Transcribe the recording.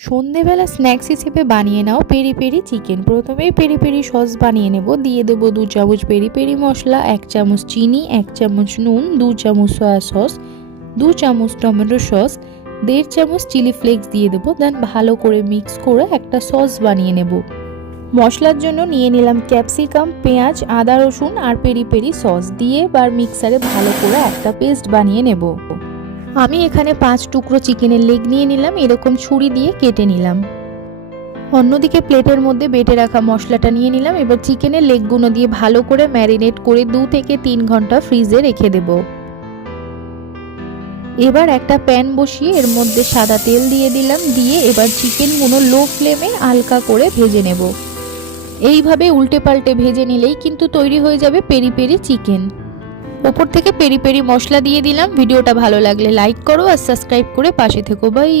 সন্ধেবেলা স্ন্যাক্স হিসেবে বানিয়ে নাও পেরি পেরি চিকেন। প্রথমেই পেরি পেরি সস বানিয়ে নেব। দিয়ে দেবো 2 চামচ পেরি পেরি মশলা, 1 চামচ চিনি, 1 চামচ নুন, 2 চামচ সয়া সস, 2 চামচ টমেটো সস, 1.5 চামচ চিলি ফ্লেক্স দিয়ে দেবো। দেন ভালো করে মিক্স করে একটা সস বানিয়ে নেব। মশলার জন্য নিয়ে নিলাম ক্যাপসিকাম, পেঁয়াজ, আদা রসুন আর পেরি পেরি সস দিয়ে এবার মিক্সারে ভালো করে একটা পেস্ট বানিয়ে নেব। আমি এখানে 5 টুকরো চিকেনের লেগ নিয়ে নিলাম, এরকম ছুরি দিয়ে কেটে নিলাম। অন্যদিকে প্লেটের মধ্যে বেটে রাখা মশলাটা নিয়ে নিলাম। এবার চিকেনের লেগগুলো দিয়ে ভালো করে ম্যারিনেট করে 2 থেকে 3 ঘন্টা ফ্রিজে রেখে দেব। এবার একটা প্যান বসিয়ে এর মধ্যে সাদা তেল দিয়ে দিলাম। দিয়ে এবার চিকেনগুলো লো ফ্লেমে হালকা করে ভেজে নেব। এইভাবে উল্টে পাল্টে ভেজে নিলেই কিন্তু তৈরি হয়ে যাবে পেরি পেরি চিকেন। ওপর থেকে পেরি পেরি মশলা দিয়ে দিলাম। ভিডিওটা ভালো লাগলে লাইক করো আর সাবস্ক্রাইব করে পাশে থেকো। বাই।